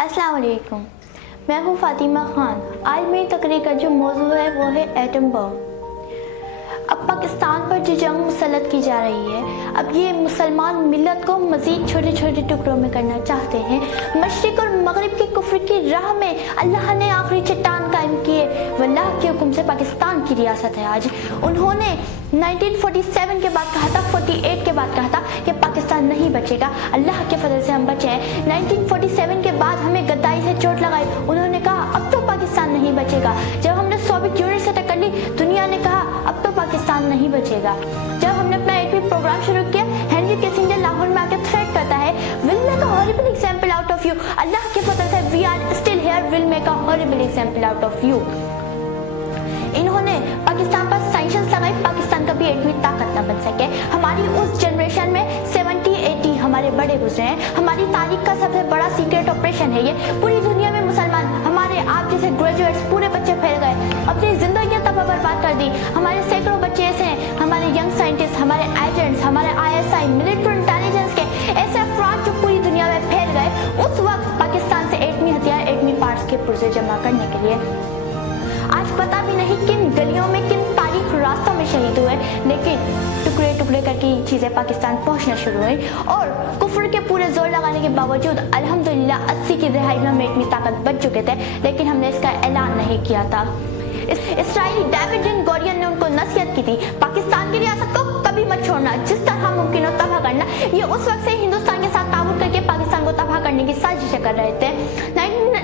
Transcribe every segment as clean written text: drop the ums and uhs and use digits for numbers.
अस्सलाम वालेकुम। मैं हूँ फातिमा खान। आज मेरी तकरीर का जो मौजू है वो है एटम बम। अब पाकिस्तान पर जो जंग मुसल्लत की जा रही है, अब ये मुसलमान मिल्लत को मज़ीद छोटे छोटे टुकड़ों में करना चाहते हैं। मशरिक और मगरिब के कुफ्र की राह में अल्लाह ने आखिरी चट्टान कायम की है। वल्लाह के हुक्म से पाकिस्तान की रियासत है आज। उन्होंने 1947 के बाद कहा था, 48 के बाद कहा था कि पाकिस्तान नहीं बचेगा। अल्लाह के फजल से हम बचे हैं। 1947 के बाद हमें गद्दारी से चोट लगाई। उन्होंने कहा अब तो पाकिस्तान नहीं बचेगा। जब हमने सोवियत यूनियन से टक्कर ली, दुनिया ने कहा अब तो पाकिस्तान नहीं बचेगा। जब हमने अपना एटमी प्रोग्राम शुरू किया, हेनरी किसिंजर लाहौर में आकर थ्रेट करता है, will make a horrible example out of you. Allah के फजल से we are still here, will make a horrible example out of you. इन्होंने पाकिस्तान पर सैंक्शंस लगाई, पाकिस्तान कभी एटमी ताकत न बन सके। हमारी उस जनरेशन में 70-80 हमारे बड़े गुजरे हैं। हमारी तारीख का सबसे बड़ा सीक्रेट ऑपरेशन है ये। पूरी दुनिया में मुसलमान, हमारे आप जैसे ग्रेजुएट्स, पूरे बच्चे फैल गए, अपनी जिंदगियां तबाह बर्बाद कर दी। हमारे सैकड़ों बच्चे ऐसे हैं, हमारे यंग साइंटिस्ट, हमारे एजेंट्स, हमारे ISI, मिलिट्री इंटेलिजेंस के ऐसे अफराद जो पूरी दुनिया में फैल गए उस वक्त पाकिस्तान से एटमी हथियार, एटमी पार्ट्स के पुर्जे जमा करने के लिए। आज पता भी नहीं किन गलियों में, किन तारीख रास्तों में शहीद हुए, लेकिन टुकड़े टुकड़े करके चीजें पाकिस्तान पहुंचना शुरू हुई। और कुफ्र के पूरे जोर लगाने के बावजूद अल्हम्दुलिल्लाह 80 की दहाई में हम एटमी ताकत बच चुके थे, लेकिन हमने इसका ऐलान नहीं किया था। इसराइली डेविड बेन गोरियन ने उनको नसीहत की थी, पाकिस्तान की रियासत को कभी मत छोड़ना, जिस तरह मुमकिन हो तबाह करना। ये उस वक्त से हिंदुस्तान के साथ ताउन करके पाकिस्तान को तबाह करने की साजिशें कर रहे थे।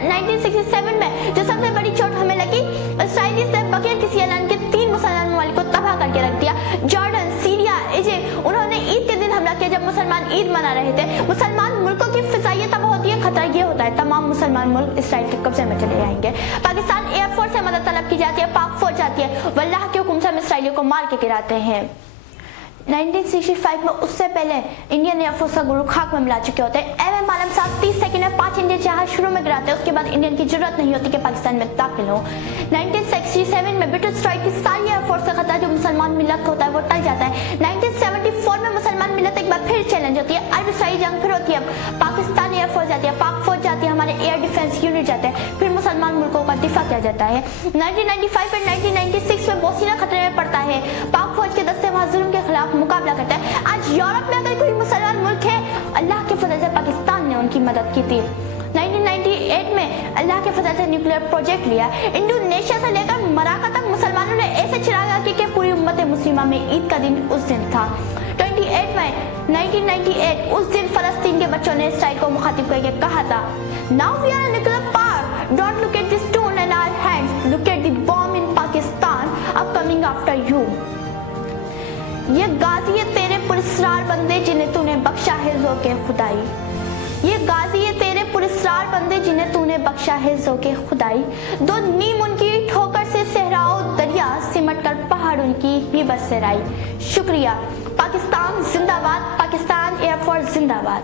1967 में जो सबसे बड़ी चोट हमें लगी, इसराइलीज ने बगैर किसी ऐलान के 3 मुसलमान ममालिक को तबाह करके रख दिया। Jordan, Syria, Egypt. उन्होंने ईद के दिन हमला किया जब मुसलमान ईद मना रहे थे। मुसलमान मुल्कों की फिजाइयत तबाह होती है, खतरा ये होता है तमाम मुसलमान मुल्क इसराइल के कब्जे में चले जाएंगे। पाकिस्तान एयरफोर्स से मदद तलब की जाती है, पाक फौज जाती है, वल्लाह के हुक्म से हम इसराइलियों को मार के गिराते हैं। 1965 में उससे पहले इंडियन एयरफोर्स का गुरु खाक में मिला चुके होते हैं। एम आलम साहब 30 सेकंड में 5 इंडियन जहाज शुरू में गिराते हैं, उसके बाद इंडियन की जरूरत नहीं होती कि पाकिस्तान में दाखिल हो। 1967 में ब्रिटिश स्ट्राइक की सारी एयरफोर्स का खतरा जो मुसलमान मिलत होता है वो टल जाता है। 1974 में मुसलमान मिलत एक बार फिर चैलेंज होती है, अरब इसराइली जंग फिर होती है। पाकिस्तान एयरफोर्स जाती है, पाक फौज जाती है, हमारे एयर डिफेंस यूनिट जाते हैं, फिर मुसलमान मुल्कों का दिफा किया जाता है। 1995 और 1996 में बोस्निया खतरे में पड़ता है, पाक फौज के दस्ते वहां जुल्म के खिलाफ मुकाबला करते हैं। आज यूरोप में अगर कोई मुसलमान मुल्क है, अल्लाह के फजल से पाकिस्तान ने उनकी मदद की थी। 1998 में अल्लाह के फजल से न्यूक्लियर प्रोजेक्ट लिया। इंडोनेशिया से लेकर मराका तक मुसलमानों ने ऐसे चिरागा कि पूरी उम्मत मुस्लिमा में ईद का दिन उस दिन था। 1998 उस दिन फलस्तीन के बच्चों ने इसराइल को मुखातिब करके कहा था, now we are a nuclear power, don't look at this stone in our hands, look at the bomb in Pakistan upcoming after you. ये गाजी है तेरे पुरस्कार बंदे जिन्हें तूने बख्शा है ज़ौक़े खुदाई। ये गाजी है तेरे पुरस्कार बंदे जिन्हें तूने बख्शा है ज़ौक़े खुदाई। दो नीम उनकी ठोकर से सहराओ दरिया, सिमट कर पहाड़ उनकी ही बसेराई। शुक्रिया। पाकिस्तान जिंदाबाद, पाकिस्तान एयरफोर्स जिंदाबाद।